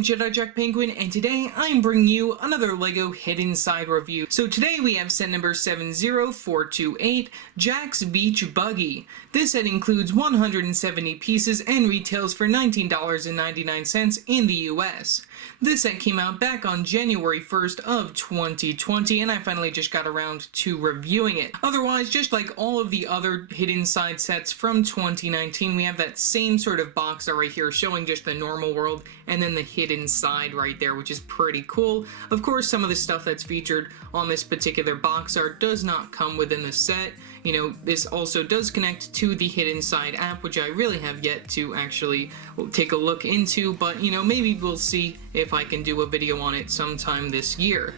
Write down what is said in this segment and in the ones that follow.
I'm Jedi Jack Penguin, and today I'm bringing you another LEGO Hidden Side review. So today we have set number 70428, Jack's Beach Buggy. This set includes 170 pieces and retails for $19.99 in the US. This set came out back on January 1st of 2020, and I finally just got around to reviewing it. Otherwise, just like all of the other Hidden Side sets from 2019, we have that same sort of box art right here showing just the normal world and then the hidden side right there, which is pretty cool. Of course, some of the stuff that's featured on this particular box art does not come within the set. You know, this also does connect to the Hidden Side app, which I really have yet to actually take a look into, but you know, maybe we'll see if I can do a video on it sometime this year.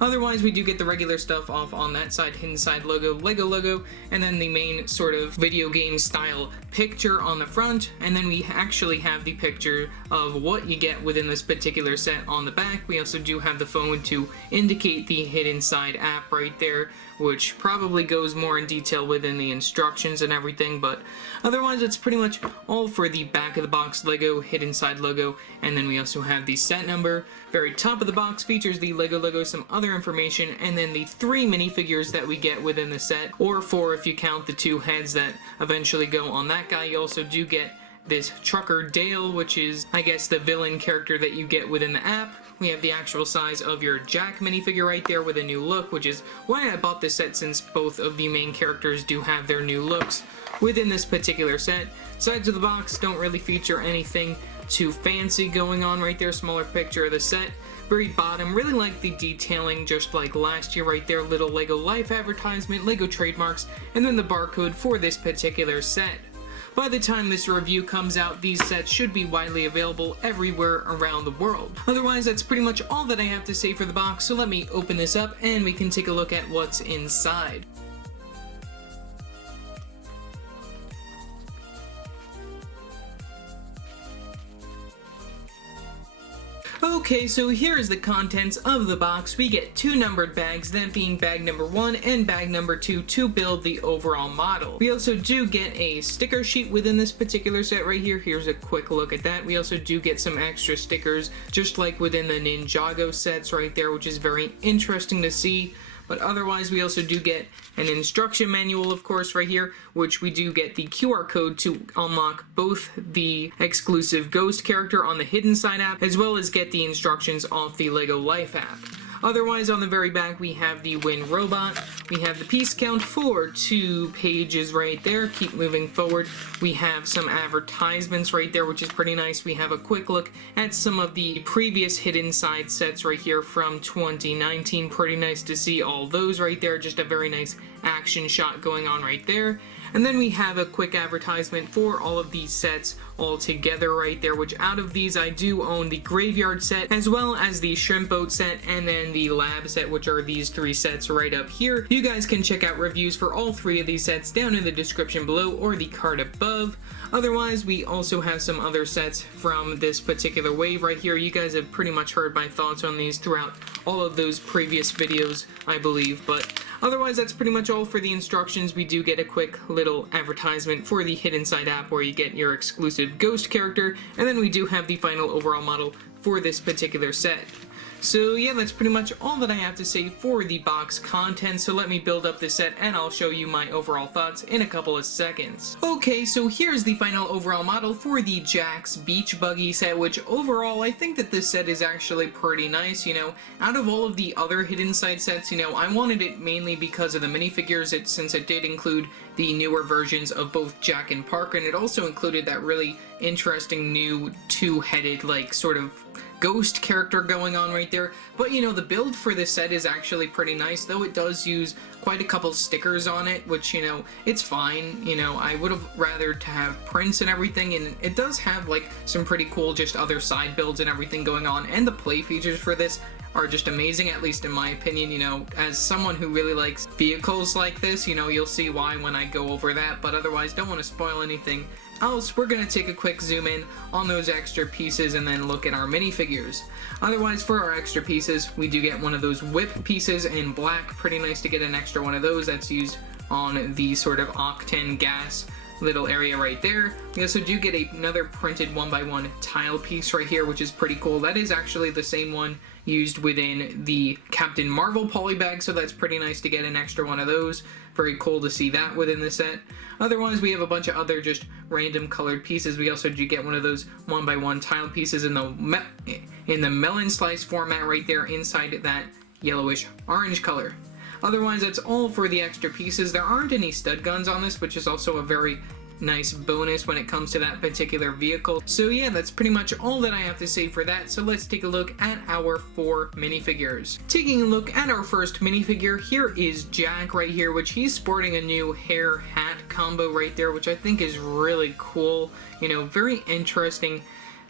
Otherwise, we do get the regular stuff off on that side, Hidden Side logo, LEGO logo, and then the main sort of video game style picture on the front, and then we actually have the picture of what you get within this particular set on the back. We also do have the phone to indicate the Hidden Side app right there, which probably goes more in detail within the instructions and everything, but otherwise it's pretty much all for the back of the box LEGO Hidden Side logo. And then we also have the set number. Very top of the box features the LEGO logo, some other information, and then the 3 minifigures that we get within the set, or 4 if you count the 2 heads that eventually go on that guy. You also do get this Trucker Dale, which is, I guess, the villain character that you get within the app. We have the actual size of your Jack minifigure right there with a new look, which is why I bought this set, since both of the main characters do have their new looks within this particular set. Sides of the box don't really feature anything too fancy going on right there. Smaller picture of the set. Very bottom, really like the detailing just like last year right there. Little LEGO Life advertisement, LEGO trademarks, and then the barcode for this particular set. By the time this review comes out, these sets should be widely available everywhere around the world. Otherwise, that's pretty much all that I have to say for the box, so let me open this up and we can take a look at what's inside. Okay, so here is the contents of the box. We get 2 numbered bags, that being bag number 1 and bag number 2 to build the overall model. We also do get a sticker sheet within this particular set right here. Here's a quick look at that. We also do get some extra stickers, just like within the Ninjago sets right there, which is very interesting to see. But otherwise, we also do get an instruction manual, of course, right here, which we do get the QR code to unlock both the exclusive Ghost character on the Hidden Side app, as well as get the instructions off the LEGO Life app. Otherwise, on the very back, we have the Win Robot. We have the piece count for 2 pages right there. Keep moving forward. We have some advertisements right there, which is pretty nice. We have a quick look at some of the previous Hidden Side sets right here from 2019. Pretty nice to see all those right there. Just a very nice action shot going on right there. And then we have a quick advertisement for all of these sets all together right there, which out of these I do own the Graveyard set, as well as the Shrimp Boat set, and then the Lab set, which are these 3 sets right up here. You guys can check out reviews for all 3 of these sets down in the description below or the card above. Otherwise, we also have some other sets from this particular wave right here. You guys have pretty much heard my thoughts on these throughout all of those previous videos, I believe, but otherwise, that's pretty much all for the instructions. We do get a quick little advertisement for the Hidden Side app where you get your exclusive Ghost character, and then we do have the final overall model for this particular set. So yeah, that's pretty much all that I have to say for the box content, so let me build up this set and I'll show you my overall thoughts in a couple of seconds. Okay, so here's the final overall model for the Jack's Beach Buggy set, which overall I think that this set is actually pretty nice. You know, out of all of the other Hidden Side sets, you know, I wanted it mainly because of the minifigures, since it did include the newer versions of both Jack and Parker, and it also included that really interesting new 2-headed, like, sort of Ghost character going on right there. But you know, the build for this set is actually pretty nice, though it does use quite a couple stickers on it, which, you know, it's fine. You know, I would have rather to have prints and everything, and it does have like some pretty cool just other side builds and everything going on, and the play features for this are just amazing, at least in my opinion. You know, as someone who really likes vehicles like this, you know, you'll see why when I go over that, but otherwise don't want to spoil anything else. We're going to take a quick zoom in on those extra pieces and then look at our minifigures. Otherwise, for our extra pieces, we do get one of those whip pieces in black. Pretty nice to get an extra one of those. That's used on the sort of octane gas little area right there. We also do get another printed 1x1 tile piece right here, which is pretty cool. That is actually the same one used within the Captain Marvel polybag, so that's pretty nice to get an extra one of those. Very cool to see that within the set. Otherwise, we have a bunch of other just random colored pieces. We also do get one of those 1x1 tile pieces in the melon slice format right there inside that yellowish orange color. Otherwise, that's all for the extra pieces. There aren't any stud guns on this, which is also a very nice bonus when it comes to that particular vehicle. So yeah, that's pretty much all that I have to say for that. So let's take a look at our 4 minifigures. Taking a look at our first minifigure, here is Jack right here, which he's sporting a new hair hat combo right there, which I think is really cool. You know, very interesting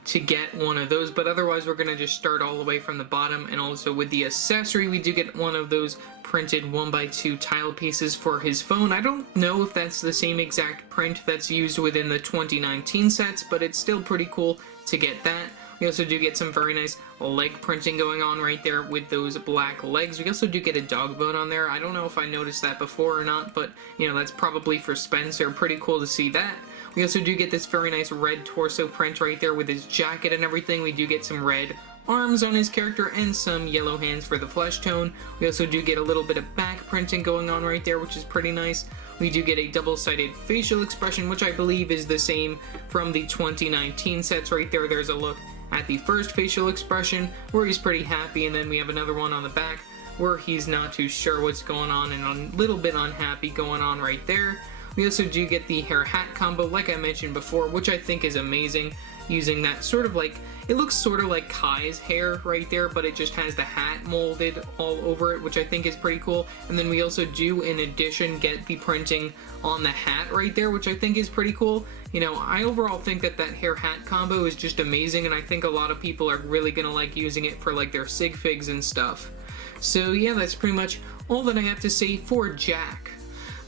to get one of those, but otherwise we're gonna just start all the way from the bottom. And also with the accessory, we do get one of those printed 1x2 tile pieces for his phone. I don't know if that's the same exact print that's used within the 2019 sets, but it's still pretty cool to get that. We also do get some very nice leg printing going on right there with those black legs. We also do get a dog bone on there. I don't know if I noticed that before or not, but you know, that's probably for Spencer. Pretty cool to see that. We also do get this very nice red torso print right there with his jacket and everything. We do get some red arms on his character and some yellow hands for the flesh tone. We also do get a little bit of back printing going on right there, which is pretty nice. We do get a double-sided facial expression, which I believe is the same from the 2019 sets right there. There's a look at the first facial expression where he's pretty happy, and then we have another one on the back where he's not too sure what's going on and a little bit unhappy going on right there. We also do get the hair hat combo, like I mentioned before, which I think is amazing, using that sort of like, it looks sort of like Kai's hair right there, but it just has the hat molded all over it, which I think is pretty cool. And then we also do, in addition, get the printing on the hat right there, which I think is pretty cool. You know, I overall think that that hair hat combo is just amazing, and I think a lot of people are really gonna like using it for like their sig figs and stuff. So yeah, that's pretty much all that I have to say for Jack.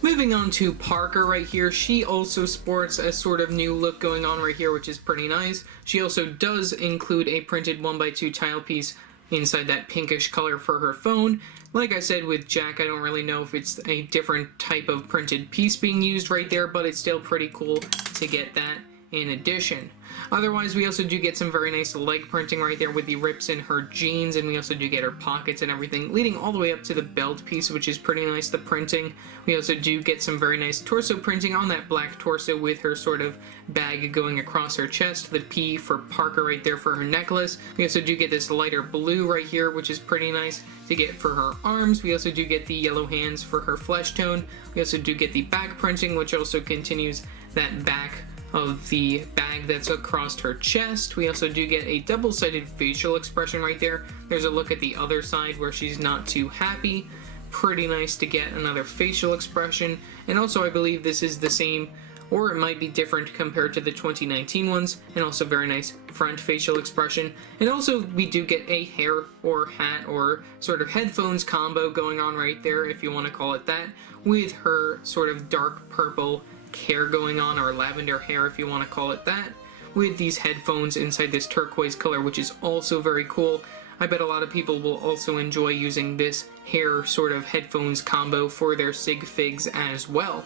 Moving on to Parker right here, she also sports a sort of new look going on right here, which is pretty nice. She also does include a printed 1x2 tile piece inside that pinkish color for her phone. Like I said with Jack, I don't really know if it's a different type of printed piece being used right there, but it's still pretty cool to get that in addition. Otherwise, we also do get some very nice leg printing right there with the rips in her jeans, and we also do get her pockets and everything, leading all the way up to the belt piece, which is pretty nice, the printing. We also do get some very nice torso printing on that black torso with her sort of bag going across her chest, the P for Parker right there for her necklace. We also do get this lighter blue right here, which is pretty nice to get for her arms. We also do get the yellow hands for her flesh tone. We also do get the back printing, which also continues that back of the bag that's across her chest. We also do get a double-sided facial expression right there. There's a look at the other side where she's not too happy. Pretty nice to get another facial expression. And also I believe this is the same, or it might be different compared to the 2019 ones, and also very nice front facial expression. And also we do get a hair or hat or sort of headphones combo going on right there, if you want to call it that, with her sort of dark purple hair going on, or lavender hair if you want to call it that, with these headphones inside this turquoise color, which is also very cool. I bet a lot of people will also enjoy using this hair sort of headphones combo for their sig figs as well.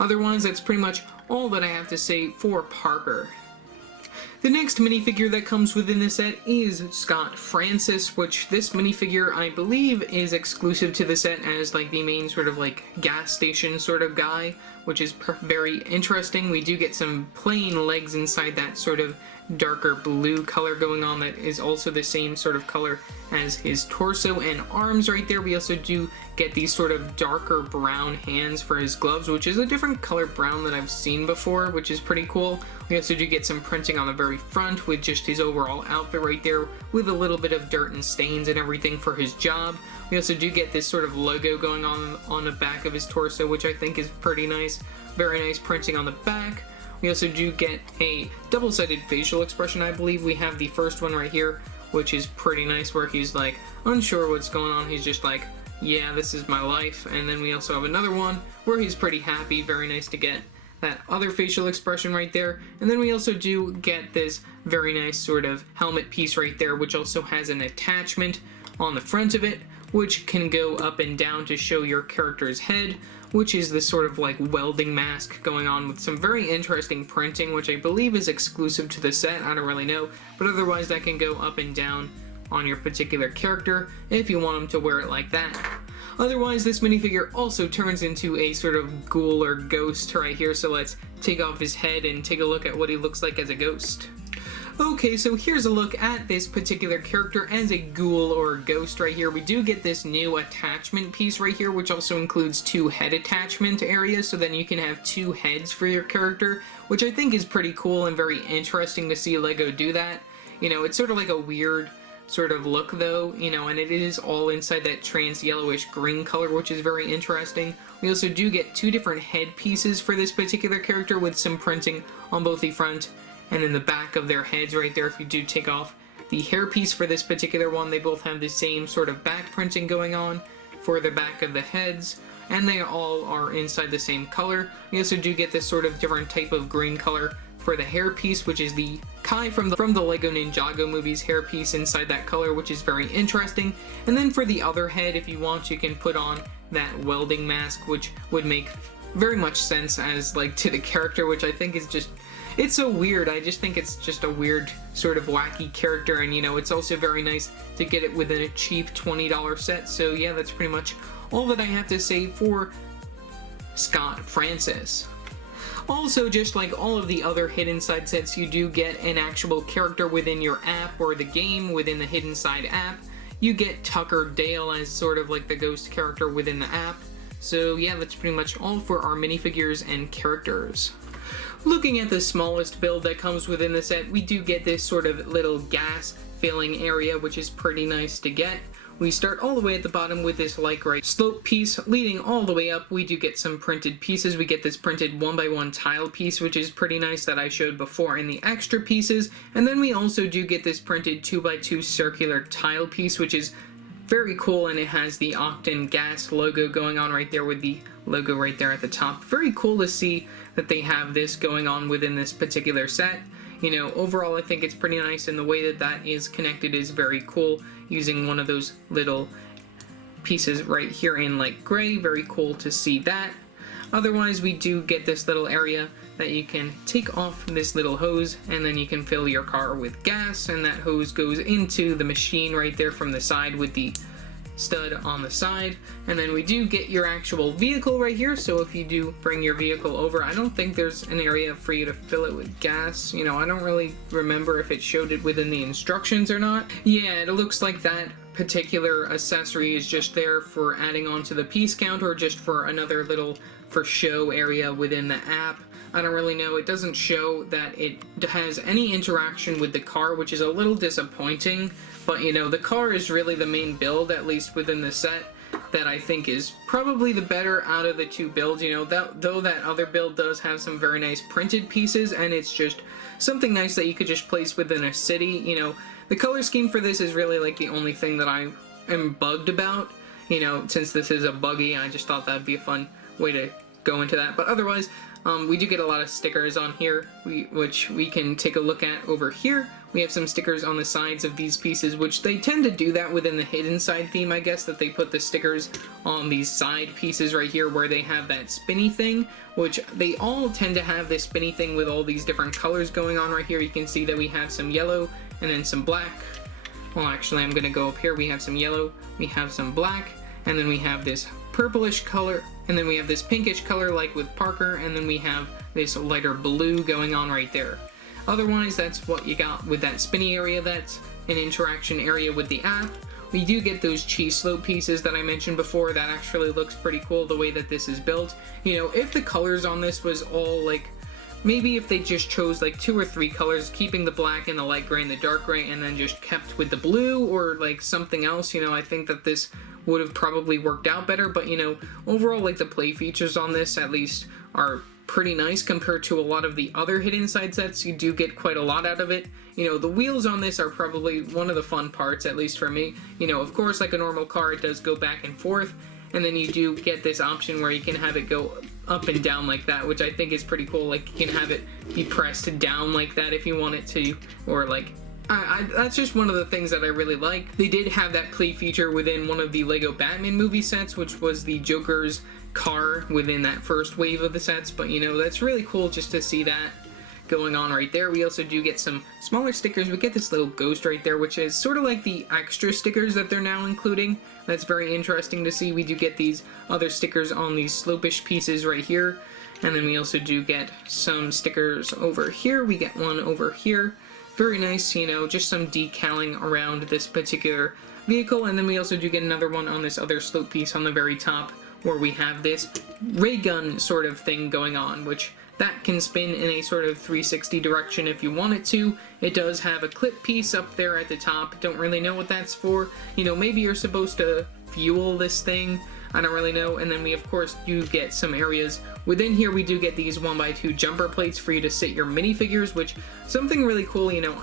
Otherwise, that's pretty much all that I have to say for Parker. The next minifigure that comes within the set is Scott Francis, which this minifigure I believe is exclusive to the set as like the main sort of like gas station sort of guy, which is very interesting. We do get some plain legs inside that sort of darker blue color going on that is also the same sort of color as his torso and arms right there. We also do get these sort of darker brown hands for his gloves, which is a different color brown than I've seen before, which is pretty cool. We also do get some printing on the very front with just his overall outfit right there with a little bit of dirt and stains and everything for his job. We also do get this sort of logo going on the back of his torso, which I think is pretty nice. Very nice printing on the back. We also do get a double-sided facial expression. I believe we have the first one right here, which is pretty nice, where he's like unsure what's going on. He's just like, yeah, this is my life. And then we also have another one where he's pretty happy. Very nice to get that other facial expression right there. And then we also do get this very nice sort of helmet piece right there, which also has an attachment on the front of it, which can go up and down to show your character's head, which is this sort of like welding mask going on with some very interesting printing, which I believe is exclusive to the set. I don't really know, but otherwise that can go up and down on your particular character if you want them to wear it like that. Otherwise, this minifigure also turns into a sort of ghoul or ghost right here, so let's take off his head and take a look at what he looks like as a ghost. Okay, so here's a look at this particular character as a ghoul or ghost right here. We do get this new attachment piece right here, which also includes 2 head attachment areas, so then you can have 2 heads for your character, which I think is pretty cool and very interesting to see LEGO do that. You know, it's sort of like a weird sort of look though, you know, and it is all inside that trans yellowish green color, which is very interesting. We also do get 2 different head pieces for this particular character with some printing on both the front and in the back of their heads right there. If you do take off the hair piece for this particular one, they both have the same sort of back printing going on for the back of the heads, and they all are inside the same color. We also do get this sort of different type of green color for the hair piece, which is the Kai from the LEGO Ninjago movies hair piece inside that color, which is very interesting. And then for the other head, if you want, you can put on that welding mask, which would make very much sense as like to the character, which I think is just, it's so weird. I just think it's just a weird sort of wacky character, and you know, it's also very nice to get it within a cheap $20 set. So yeah, that's pretty much all that I have to say for Scott Francis. Also, just like all of the other Hidden Side sets, you do get an actual character within your app or the game within the Hidden Side app. You get Tucker Dale as sort of like the ghost character within the app. So yeah, that's pretty much all for our minifigures and characters. Looking at the smallest build that comes within the set, we do get this sort of little gas filling area, which is pretty nice to get. We start all the way at the bottom with this light gray slope piece leading all the way up. We do get some printed pieces. We get this printed 1x1 tile piece, which is pretty nice, that I showed before in the extra pieces. And then we also do get this printed 2x2 circular tile piece, which is very cool, and it has the Octane Gas logo going on right there with the logo right there at the top. Very cool to see that they have this going on within this particular set. You know, overall I think it's pretty nice, and the way that that is connected is very cool, using one of those little pieces right here in light gray. Very cool to see that. Otherwise, we do get this little area that you can take off this little hose, and then you can fill your car with gas, and that hose goes into the machine right there from the side with the stud on the side. And then we do get your actual vehicle right here, so if you do bring your vehicle over, I don't think there's an area for you to fill it with gas. You know, I don't really remember if it showed it within the instructions or not. Yeah, it looks like that particular accessory is just there for adding on to the piece count, or just for another little for show area within the app. I don't really know. It doesn't show that it has any interaction with the car, which is a little disappointing. But, you know, the car is really the main build, at least within the set, that I think is probably the better out of the 2 builds. You know, though that other build does have some very nice printed pieces, and it's just something nice that you could just place within a city. You know, the color scheme for this is really like the only thing that I am bugged about. You know, since this is a buggy, I just thought that'd be a fun way to go into that. But otherwise, we do get a lot of stickers on here, which we can take a look at over here. We have some stickers on the sides of these pieces, which they tend to do that within the Hidden Side theme, I guess, that they put the stickers on these side pieces right here where they have that spinny thing, which they all tend to have this spinny thing with all these different colors going on right here. You can see that we have some yellow and then some black. Well, actually, I'm going to go up here. We have some yellow, we have some black, and then we have this purplish color, and then we have this pinkish color like with Parker, and then we have this lighter blue going on right there. Otherwise, that's what you got with that spinny area. That's an interaction area with the app. We do get those cheese slope pieces that I mentioned before. That actually looks pretty cool, the way that this is built. You know, if the colors on this was all like, maybe if they just chose like 2 or 3 colors, keeping the black and the light gray and the dark gray, and then just kept with the blue or like something else, you know, I think that this would have probably worked out better. But, you know, overall, like the play features on this at least are pretty nice compared to a lot of the other Hidden Side sets. You do get quite a lot out of it. You know, the wheels on this are probably one of the fun parts, at least for me. You know, of course, like a normal car, it does go back and forth, and then you do get this option where you can have it go up and down like that, which I think is pretty cool. Like, you can have it be pressed down like that if you want it to, or like that's just one of the things that I really like. They did have that play feature within one of the Lego Batman movie sets, which was the Joker's car within that first wave of the sets, but you know, that's really cool just to see that going on right there. We also do get some smaller stickers. We get this little ghost right there, which is sort of like the extra stickers that they're now including. That's very interesting to see. We do get these other stickers on these slopish pieces right here, and then we also do get some stickers over here. We get one over here. Very nice, you know, just some decaling around this particular vehicle, and then we also do get another one on this other slope piece on the very top, where we have this ray gun sort of thing going on, which that can spin in a sort of 360 direction if you want it to. It does have a clip piece up there at the top. Don't really know what that's for. You know, maybe you're supposed to fuel this thing. I don't really know. And then we, of course, do get some areas. Within here, we do get these 1x2 jumper plates for you to sit your minifigures, which something really cool, you know,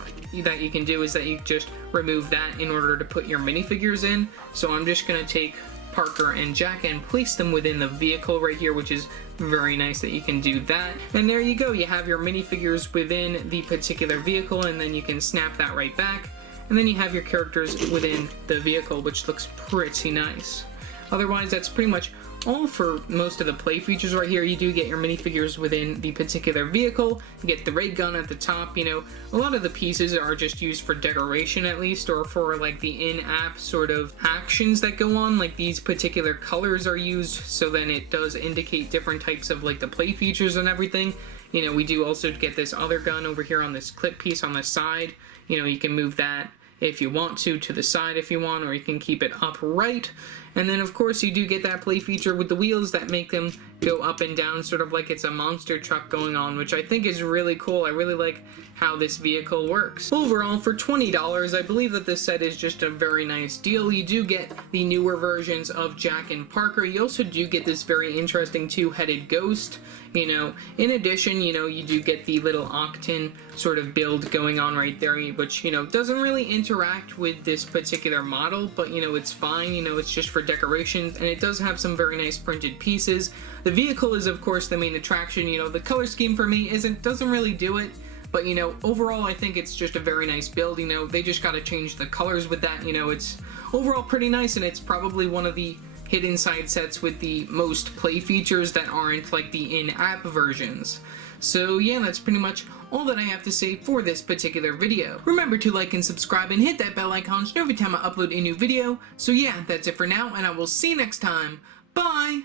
that you can do is that you just remove that in order to put your minifigures in. So I'm just going to take Parker and Jack and place them within the vehicle right here, which is very nice that you can do that. And there you go, you have your minifigures within the particular vehicle, and then you can snap that right back, and then you have your characters within the vehicle, which looks pretty nice. Otherwise, that's pretty much all for most of the play features right here. You do get your minifigures within the particular vehicle. You get the ray gun at the top. You know, a lot of the pieces are just used for decoration at least, or for like the in-app sort of actions that go on. Like these particular colors are used, so then it does indicate different types of like the play features and everything. You know, we do also get this other gun over here on this clip piece on the side. You know, you can move that if you want to the side if you want, or you can keep it upright. And then of course you do get that play feature with the wheels that make them go up and down, sort of like it's a monster truck going on, which I think is really cool. I really like how this vehicle works. Overall, for $20, I believe that this set is just a very nice deal. You do get the newer versions of Jack and Parker. You also do get this very interesting two-headed ghost. You know, in addition, you know, you do get the little Octon sort of build going on right there, which, you know, doesn't really interact with this particular model, but, you know, it's fine. You know, it's just for decorations, and it does have some very nice printed pieces. The vehicle is, of course, the main attraction. You know, the color scheme for me doesn't really do it, but, you know, overall, I think it's just a very nice build. You know, they just got to change the colors with that. You know, it's overall pretty nice, and it's probably one of the hidden side sets with the most play features that aren't like the in-app versions. So yeah, that's pretty much all that I have to say for this particular video. Remember to like and subscribe and hit that bell icon to know every time I upload a new video. So yeah, that's it for now, and I will see you next time. Bye!